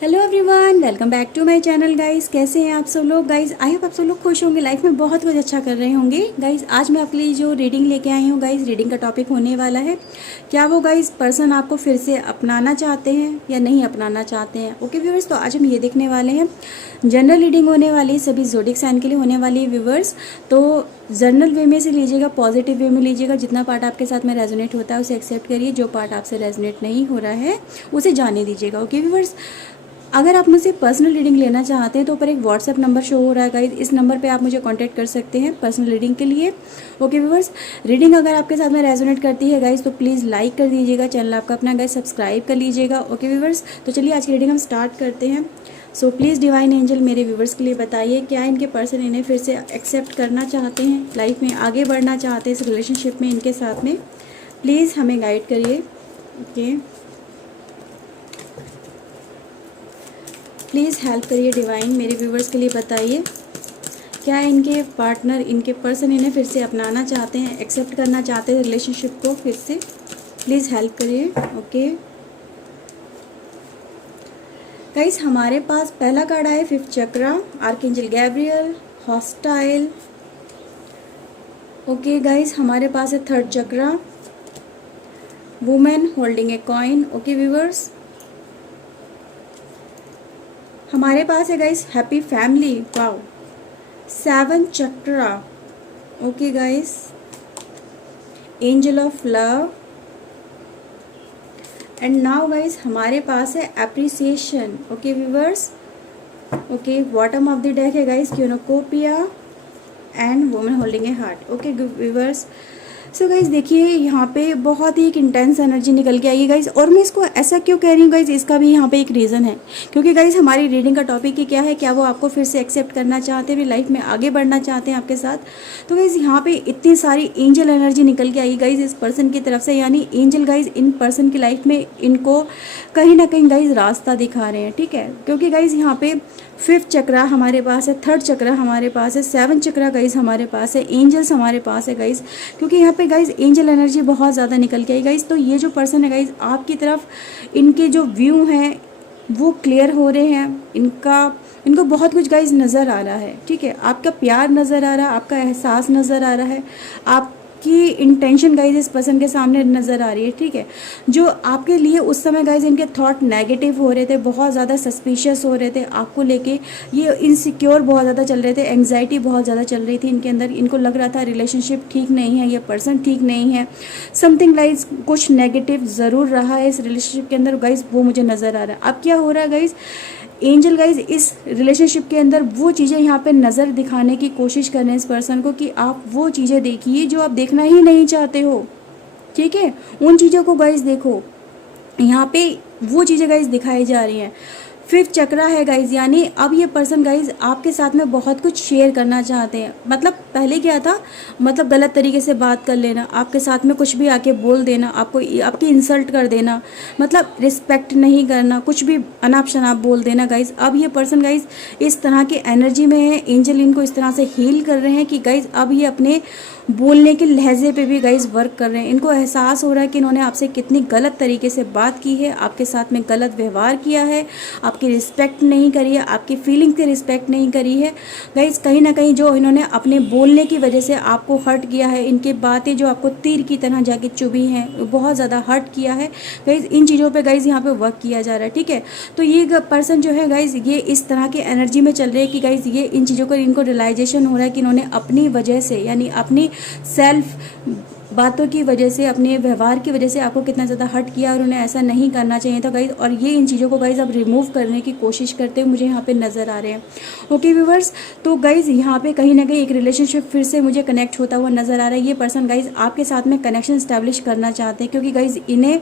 Hello everyone, welcome back to my channel guys. कैसे हैं आप सब लोग गाइस? आई होप आप सब लोग खुश होंगे, लाइफ में बहुत कुछ अच्छा कर रहे होंगे गाइस। आज मैं आपके लिए जो रीडिंग लेके आई हूँ गाइस, रीडिंग का टॉपिक होने वाला है, क्या वो गाइस पर्सन आपको फिर से अपनाना चाहते हैं या नहीं अपनाना चाहते हैं। ओके व्यूअर्स, तो आज हम ये देखने वाले हैं। जनरल रीडिंग होने वाली है, सभी ज़ोडिक साइन के लिए होने वाली है व्यूअर्स। तो जनरल वे में से लीजिएगा, पॉजिटिव वे में लीजिएगा। जितना पार्ट आपके साथ में रेजोनेट होता है उसे एक्सेप्ट करिए, जो पार्ट आपसे रेजोनेट नहीं हो रहा है उसे जाने दीजिएगा। ओके व्यूअर्स, अगर आप मुझसे पर्सनल रीडिंग लेना चाहते हैं तो ऊपर एक व्हाट्सएप नंबर शो हो रहा है गाइज, इस नंबर पे आप मुझे कांटेक्ट कर सकते हैं पर्सनल रीडिंग के लिए। ओके व्यूअर्स, रीडिंग अगर आपके साथ में रेजोनेट करती है गाइज तो प्लीज़ लाइक कर दीजिएगा, चैनल आपका अपना गाइज सब्सक्राइब कर लीजिएगा। ओके व्यूअर्स, तो चलिए आज की रीडिंग हम स्टार्ट करते हैं। सो प्लीज़ डिवाइन एंजल मेरे व्यूवर्स के लिए बताइए, क्या इनके पर्सन इन्हें फिर से एक्सेप्ट करना चाहते हैं, लाइफ में आगे बढ़ना चाहते हैं इस रिलेशनशिप में इनके साथ में। प्लीज़ हमें गाइड करिए। ओके, प्लीज़ हेल्प करिए डिवाइन, मेरे व्यूवर्स के लिए बताइए, क्या इनके पार्टनर, इनके पर्सन इन्हें फिर से अपनाना चाहते हैं, एक्सेप्ट करना चाहते हैं रिलेशनशिप को फिर से। प्लीज़ हेल्प करिए। ओके गाइस, हमारे पास पहला कार्ड है fifth chakra, archangel Gabriel, hostile. Okay guys, हमारे पास है third chakra, women holding a coin. Okay viewers, हमारे पास है guys happy family. Wow, seven chakra. Okay guys, angel of love. And now guys हमारे पास है appreciation. Okay viewers, okay bottom of the deck है guys cornucopia and women holding a heart. Okay viewers, so guys देखिए यहाँ पे बहुत ही एक intense energy निकल के आई है गाइज। और मैं इसको ऐसा क्यों कह रही हूँ गाइज, इसका भी यहाँ पे एक रीज़न है, क्योंकि गाइज हमारी रीडिंग का टॉपिक ही क्या है, क्या वो आपको फिर से एक्सेप्ट करना चाहते हैं, लाइफ में आगे बढ़ना चाहते हैं आपके साथ। तो गाइज यहाँ पे इतनी सारी एंजल एनर्जी निकल के आई गाइज इस पर्सन की तरफ से, यानी एंजल गाइज इन पर्सन की लाइफ में इनको कहीं ना कहीं गाइज रास्ता दिखा रहे हैं। ठीक है, क्योंकि गाइज यहाँ पे फिफ्थ चक्रा हमारे पास है, थर्ड चक्रा हमारे पास है, सेवन चक्रा गाइज हमारे पास है, एंजल्स हमारे पास है गाइज, क्योंकि यहाँ पे गाइज एंजल एनर्जी बहुत ज़्यादा निकल के आई गाइज। तो ये जो पर्सन है गाइज आपकी तरफ, इनके जो व्यू हैं वो क्लियर हो रहे हैं, इनको बहुत कुछ गाइज नज़र आ रहा है। ठीक है, आपका प्यार नज़र आ रहा है, आपका एहसास नज़र आ रहा है, आपकी इंटेंशन गाइज इस पर्सन के सामने नज़र आ रही है। ठीक है, जो आपके लिए उस समय गाइज इनके थॉट नेगेटिव हो रहे थे, बहुत ज़्यादा सस्पिशियस हो रहे थे आपको लेके, ये इनसिक्योर बहुत ज़्यादा चल रहे थे, एंग्जाइटी बहुत ज़्यादा चल रही थी इनके अंदर, इनको लग रहा था रिलेशनशिप ठीक नहीं है, ये पर्सन ठीक नहीं है, समथिंग गाइज कुछ नेगेटिव ज़रूर रहा है इस रिलेशनशिप के अंदर गाइज, वो मुझे नज़र आ रहा है। अब क्या हो रहा है गाइज, एंजल गाइज इस रिलेशनशिप के अंदर वो चीज़ें यहाँ पे नज़र दिखाने की कोशिश कर रहे हैं इस पर्सन को, कि आप वो चीज़ें देखिए जो आप देखना ही नहीं चाहते हो। ठीक है, उन चीज़ों को गाइज देखो, यहाँ पे वो चीज़ें गाइज दिखाई जा रही हैं। फिफ्थ चक्रा है गाइज, यानी अब ये पर्सन गाइज आपके साथ में बहुत कुछ शेयर करना चाहते हैं। मतलब पहले क्या था, मतलब गलत तरीके से बात कर लेना, आपके साथ में कुछ भी आके बोल देना, आपको आपकी इंसल्ट कर देना, मतलब रिस्पेक्ट नहीं करना, कुछ भी अनाप शनाप बोल देना गाइज। अब ये पर्सन गाइज इस तरह की एनर्जी में है, एंजल इनको इस तरह से हील कर रहे हैं कि गाइज अब ये अपने बोलने के लहजे पे भी गाइज वर्क कर रहे हैं। इनको एहसास हो रहा है कि इन्होंने आपसे कितनी गलत तरीके से बात की है, आपके साथ में गलत व्यवहार किया है, आपकी रिस्पेक्ट नहीं करी है, आपकी फीलिंग की रिस्पेक्ट नहीं करी है गाइज। कहीं ना कहीं जो इन्होंने अपने बोलने की वजह से आपको हर्ट किया है, इनकी बातें जो आपको तीर की तरह जाके चुभी हैं, बहुत ज़्यादा हर्ट किया है गाइज। इन चीज़ों पर गाइज यहाँ पर वर्क किया जा रहा है। ठीक है, तो ये पर्सन जो है गाइज ये इस तरह की एनर्जी में चल रहे हैं कि गाइज ये इन चीज़ों का इनको रियलाइजेशन हो रहा है कि इन्होंने अपनी वजह से, यानी अपनी सेल्फ बातों की वजह से, अपने व्यवहार की वजह से आपको कितना ज़्यादा हर्ट किया और उन्हें ऐसा नहीं करना चाहिए था गाइज। और ये इन चीज़ों को गाइज अब रिमूव करने की कोशिश करते हुए मुझे यहाँ पे नज़र आ रहे हैं। ओके व्यूवर्स, तो गाइज यहाँ पे कहीं ना कहीं एक रिलेशनशिप फिर से मुझे कनेक्ट होता हुआ नज़र आ रहा है। ये पर्सन गाइज आपके साथ में कनेक्शन स्टैब्लिश करना चाहते हैं, क्योंकि गाइज इन्हें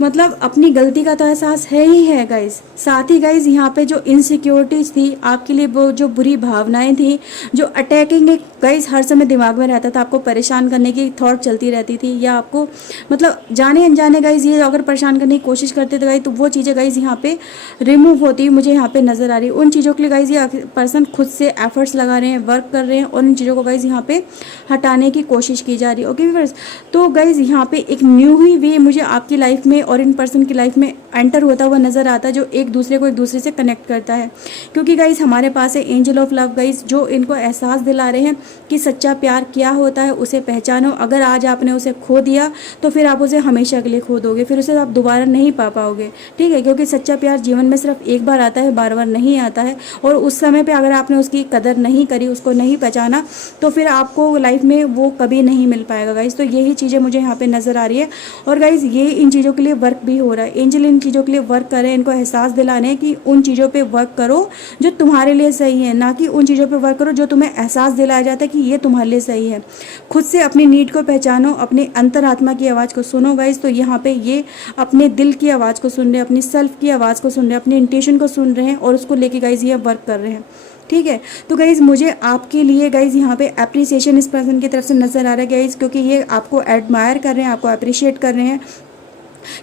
मतलब अपनी गलती का तो एहसास है ही है गाइज। साथ ही गाइज यहाँ पे जो इनसिक्योरिटीज़ थी आपके लिए, वो जो बुरी भावनाएं थी, जो अटैकिंग एक गाइज हर समय दिमाग में रहता था, आपको परेशान करने की थॉट चलती रहती थी, या आपको मतलब जाने अनजाने गाइज ये अगर परेशान करने की कोशिश करते थे गाइज, तो वो चीज़ें गाइज यहाँ पे रिमूव होती मुझे यहाँ पे नजर आ रही है। उन चीज़ों के लिए गाइज ये पर्सन खुद से एफर्ट्स लगा रहे हैं, वर्क कर रहे हैं, और उन चीज़ों को गाइज यहाँ पे हटाने की कोशिश की जा रही है। ओके व्यूअर्स, तो गाइज यहाँ पे एक न्यू ही वे मुझे आपकी लाइफ में और इन पर्सन की लाइफ में एंटर होता हुआ नजर आता है, जो एक दूसरे को एक दूसरे से कनेक्ट करता है। क्योंकि गाइज हमारे पास है एंजल ऑफ लव गाइज, जो इनको एहसास दिला रहे हैं कि सच्चा प्यार क्या होता है, उसे पहचानो। अगर आज आपने उसे खो दिया तो फिर आप उसे हमेशा के लिए खो दोगे, फिर उसे आप दोबारा नहीं पा पाओगे, ठीक है। क्योंकि सच्चा प्यार जीवन में सिर्फ एक बार आता है, बार बार नहीं आता है। और उस समय पे अगर आपने उसकी कदर नहीं करी, उसको नहीं पहचाना, तो फिर आपको लाइफ में वो कभी नहीं मिल पाएगा गाइज। तो यही चीज़ें मुझे यहाँ पे नज़र आ रही है। और गाइज ये इन चीज़ों के लिए वर्क भी हो रहा है, एंजल इन चीज़ों के लिए वर्क कर रहे हैं, इनको एहसास दिलाने हैं कि उन चीज़ों पे वर्क करो जो तुम्हारे लिए सही है, ना कि उन चीज़ों पे वर्क करो जो तुम्हें एहसास दिलाया जाता है कि ये तुम्हारे लिए सही है। खुद से अपनी नीड को पहचानो, अपनी अंतरात्मा की आवाज़ को सुनो गाइज। तो यहाँ पे ये अपने दिल की आवाज़ को सुन रहे हैं, अपनी सेल्फ की आवाज़ को सुन रहे हैं, अपनी इंट्यूशन को सुन रहे हैं, और उसको लेके गाइज ये वर्क कर रहे हैं, ठीक है। तो गाइज मुझे आपके लिए गाइज यहाँ पे अप्रिसिएशन इस पर्सन की तरफ से नज़र आ रहा है गाइज, क्योंकि ये आपको एडमायर कर रहे हैं, आपको अप्रिशिएट कर रहे हैं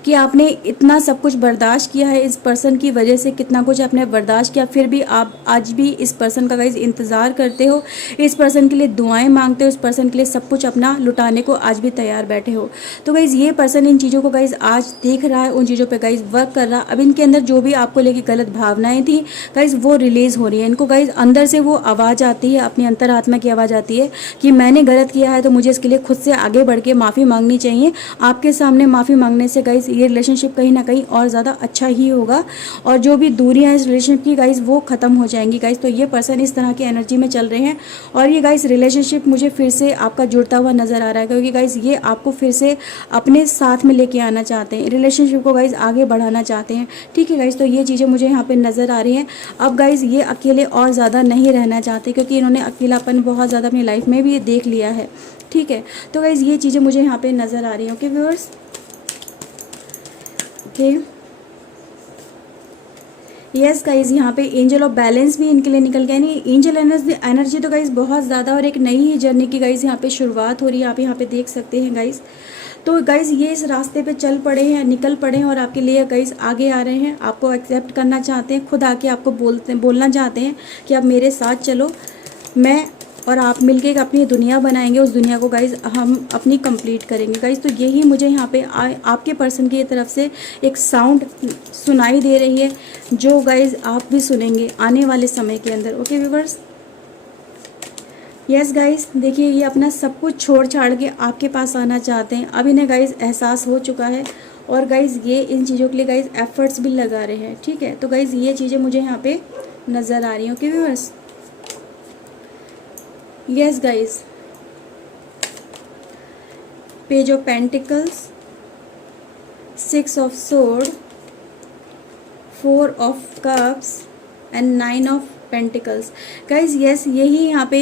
कि आपने इतना सब कुछ बर्दाश्त किया है इस पर्सन की वजह से, कितना कुछ आपने बर्दाश्त किया, फिर भी आप आज भी इस पर्सन का गाइज इंतज़ार करते हो, इस पर्सन के लिए दुआएं मांगते हो, इस पर्सन के लिए सब कुछ अपना लुटाने को आज भी तैयार बैठे हो। तो गाइज ये पर्सन इन चीज़ों को गाइज आज देख रहा है, उन चीज़ों पर गाइज वर्क कर रहा। अब इनके अंदर जो भी आपको लेके गलत भावनाएं थी गाइज वो रिलीज़ हो रही है। इनको गाइज अंदर से वो आवाज़ आती है, अपनी अंतरात्मा की आवाज़ आती है कि मैंने गलत किया है, तो मुझे इसके लिए खुद से आगे बढ़ के माफ़ी मांगनी चाहिए। आपके सामने माफ़ी मांगने से गाइज ये रिलेशनशिप कहीं ना कहीं और ज़्यादा अच्छा ही होगा, और जो भी दूरियां इस रिलेशनशिप की गाइज वो ख़त्म हो जाएंगी गाइज। तो ये पर्सन इस तरह की एनर्जी में चल रहे हैं, और ये गाइज रिलेशनशिप मुझे फिर से आपका जुड़ता हुआ नज़र आ रहा है, क्योंकि गाइज ये आपको फिर से अपने साथ में लेके आना चाहते हैं, रिलेशनशिप को गाइज आगे बढ़ाना चाहते हैं, ठीक है गाइज। तो ये चीज़ें मुझे यहाँ पे नज़र आ रही हैं। अब गाइज ये अकेले और ज़्यादा नहीं रहना चाहते, क्योंकि इन्होंने अकेलापन बहुत ज़्यादा अपनी लाइफ में भी देख लिया है, ठीक है। तो गाइज ये चीज़ें मुझे यहाँ पे नज़र आ रही हैं। Okay viewers, okay yes guys, यहाँ पे एंजल ऑफ बैलेंस भी इनके लिए निकल गया। नहीं, एंजल एनर्जी तो गाइज बहुत ज़्यादा, और एक नई ही जर्नी की गाइज यहाँ पे शुरुआत हो रही है, आप यहाँ पे देख सकते हैं गाइज। तो गाइज ये इस रास्ते पे चल पड़े हैं, निकल पड़े हैं, और आपके लिए गाइज आगे आ रहे हैं, आपको एक्सेप्ट करना चाहते हैं, खुद आके आपको बोलना चाहते हैं कि आप मेरे साथ चलो, मैं और आप मिलके एक अपनी दुनिया बनाएंगे, उस दुनिया को गाइज हम अपनी कंप्लीट करेंगे गाइज। तो यही मुझे यहाँ पे आपके पर्सन की तरफ से एक साउंड सुनाई दे रही है, जो गाइज आप भी सुनेंगे आने वाले समय के अंदर। ओके व्यूअर्स, यस गाइज, देखिए ये अपना सब कुछ छोड़ छाड़ के आपके पास आना चाहते हैं। अब इन्हें गाइज एहसास हो चुका है, और गाइज ये इन चीज़ों के लिए गाइज एफर्ट्स भी लगा रहे हैं, ठीक है। तो गाइज ये चीज़ें मुझे यहाँ पे नज़र आ रही हैं। Okay viewers, yes guys, page of pentacles, 6 of sword, 4 of cups and 9 of pentacles. Guys yes, यही यहाँ पे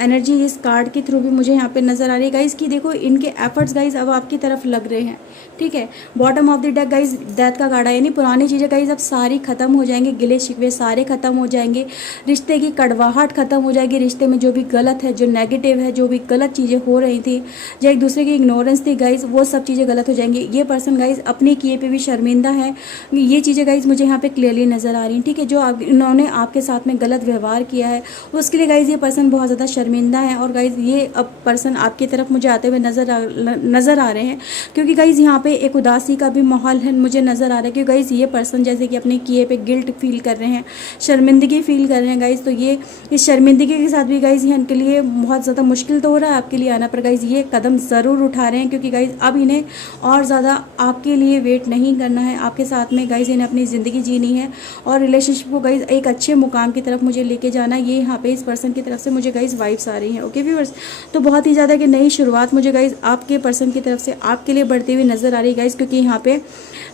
एनर्जी इस कार्ड के थ्रू भी मुझे यहाँ पे नज़र आ रही है गाइज, कि देखो इनके एफर्ट्स गाइज अब आपकी तरफ लग रहे हैं, ठीक है। Bottom of the deck guys death का कार्ड है, यानी पुरानी चीज़ें गाइज अब सारी खत्म हो जाएंगी, गिले शिकवे सारे खत्म हो जाएंगे, रिश्ते की कड़वाहट खत्म हो जाएगी, रिश्ते में जो भी गलत है, जो नेगेटिव है, जो भी गलत चीज़ें हो रही थी, जो एक दूसरे की इग्नोरेंस थी गाइज, वो सब चीज़ें गलत हो जाएंगी। ये पर्सन गाइज अपने किए पे भी शर्मिंदा है, ये चीज़ें गाइज मुझे यहाँ पे क्लियरली नज़र आ रही हैं, ठीक है। जो इन्होंने आपके साथ में गलत व्यवहार किया है उसके लिए गाइज ये पर्सन बहुत ज़्यादा शर्मिंदा है, और गाइज ये अब पर्सन आपकी तरफ मुझे आते हुए नज़र आ रहे हैं, क्योंकि गाइज यहाँ पे एक उदासी का भी माहौल है मुझे नज़र आ रहा है, क्योंकि गाइज ये पर्सन जैसे कि अपने किए पे गिल्ट फील कर रहे हैं, शर्मिंदगी फील कर रहे हैं गाइज। तो ये इस शर्मिंदगी के साथ भी गाइज ये इनके लिए बहुत ज़्यादा मुश्किल तो हो रहा है आपके लिए आना, पर गाइज ये कदम ज़रूर उठा रहे हैं, क्योंकि गाइज अब इन्हें और ज़्यादा आपके लिए वेट नहीं करना है, आपके साथ में गाइज इन्हें अपनी ज़िंदगी जीनी है, और रिलेशनशिप को गाइज एक अच्छे मुकाम की तरफ मुझे लेके जाना। ये यहाँ पे इस पर्सन की तरफ से मुझे गाइज वाइब्स आ रही हैं। ओके व्यूअर्स, तो बहुत ही ज़्यादा कि नई शुरुआत मुझे गाइज आपके पर्सन की तरफ से आपके लिए बढ़ती हुई नज़र आ रही है गाइज, क्योंकि यहाँ पे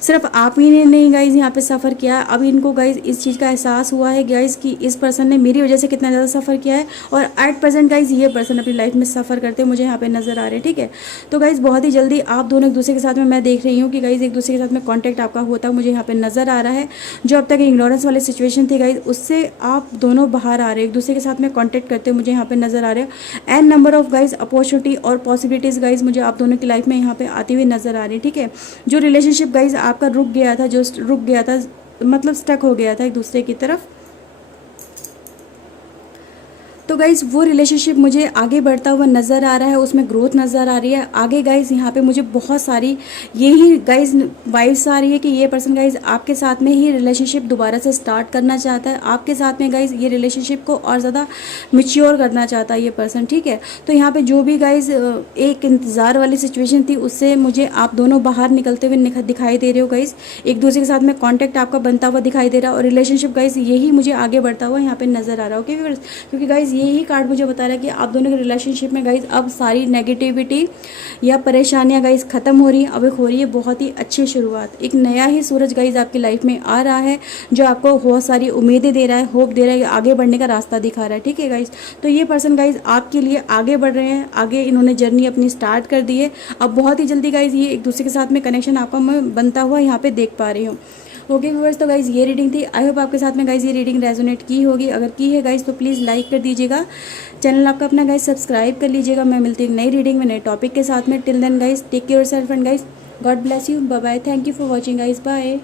सिर्फ आप ही ने नहीं गाइज यहाँ पे सफ़र किया, अब इनको गाइज इस चीज़ का एहसास हुआ है गाइज कि इस पर्सन ने मेरी वजह से कितना ज़्यादा सफ़र किया है, और एट प्रेजेंट गाइज ये पर्सन अपनी लाइफ में सफ़र करते मुझे यहाँ पे नज़र आ रहे हैं, ठीक है। तो गाइज बहुत ही जल्दी आप दोनों एक दूसरे के साथ में, मैं देख रही हूँ कि गाइज एक दूसरे के साथ में कॉन्टैक्ट आपका होता मुझे यहाँ पे नज़र आ रहा है। जो अब तक इग्नोरेंस वाली सिचुएशन थी गाइज, उससे आप आप दोनों बाहर आ रहे हो, एक दूसरे के साथ में कांटेक्ट करते हो, मुझे यहाँ पे नज़र आ रहे हो। And number of guys opportunity और पॉसिबिलिटीज़ गाइज मुझे आप दोनों की लाइफ में यहाँ पे आती हुई नज़र आ रही है, ठीक है। जो रिलेशनशिप गाइज आपका रुक गया था, जो रुक गया था, मतलब स्टक हो गया था एक दूसरे की तरफ, तो गाइज़ वो रिलेशनशिप मुझे आगे बढ़ता हुआ नज़र आ रहा है, उसमें ग्रोथ नज़र आ रही है आगे गाइज़। यहाँ पे मुझे बहुत सारी यही गाइज़ वाइब्स आ रही है कि ये पर्सन गाइज़ आपके साथ में ही रिलेशनशिप दोबारा से स्टार्ट करना चाहता है, आपके साथ में गाइज़ ये रिलेशनशिप को और ज़्यादा मिच्योर करना चाहता है ये पर्सन, ठीक है। तो यहाँ पे जो भी गाइज़ एक इंतज़ार वाली सिचुएशन थी, उससे मुझे आप दोनों बाहर निकलते हुए दिखाई दे रहे हो गाइज़, एक दूसरे के साथ में कॉन्टैक्ट आपका बनता हुआ दिखाई दे रहा है, और रिलेशनशिप गाइज़ यही मुझे आगे बढ़ता हुआ यहाँ पे नज़र आ रहा है, ओके व्यूअर्स। क्योंकि गाइज़ यही कार्ड मुझे बता रहा है कि आप दोनों के रिलेशनशिप में गाइज अब सारी नेगेटिविटी या परेशानियां गाइज खत्म हो रही हैं, अब एक हो रही है बहुत ही अच्छी शुरुआत, एक नया ही सूरज गाइज आपकी लाइफ में आ रहा है, जो आपको बहुत सारी उम्मीदें दे रहा है, होप दे रहा है, आगे बढ़ने का रास्ता दिखा रहा है, ठीक है गाइज। तो ये पर्सन गाइज आपके लिए आगे बढ़ रहे हैं, आगे इन्होंने जर्नी अपनी स्टार्ट कर दी है। अब बहुत ही जल्दी गाइज ये एक दूसरे के साथ में कनेक्शन आपका मैं बनता हुआ यहाँ पे देख पा रही हूँ, ओके व्यूअर्स। तो गाइज़ ये रीडिंग थी, आई होप आपके साथ में गाइज़ ये रीडिंग रेजोनेट की होगी। अगर की है गाइज़ तो प्लीज़ लाइक कर दीजिएगा, चैनल आपका अपना गाइज़ सब्सक्राइब कर लीजिएगा। मैं मिलती हूँ नई रीडिंग में नए टॉपिक के साथ में। Till then guys take care yourself and guys God bless you, bye bye, thank you for watching guys, bye.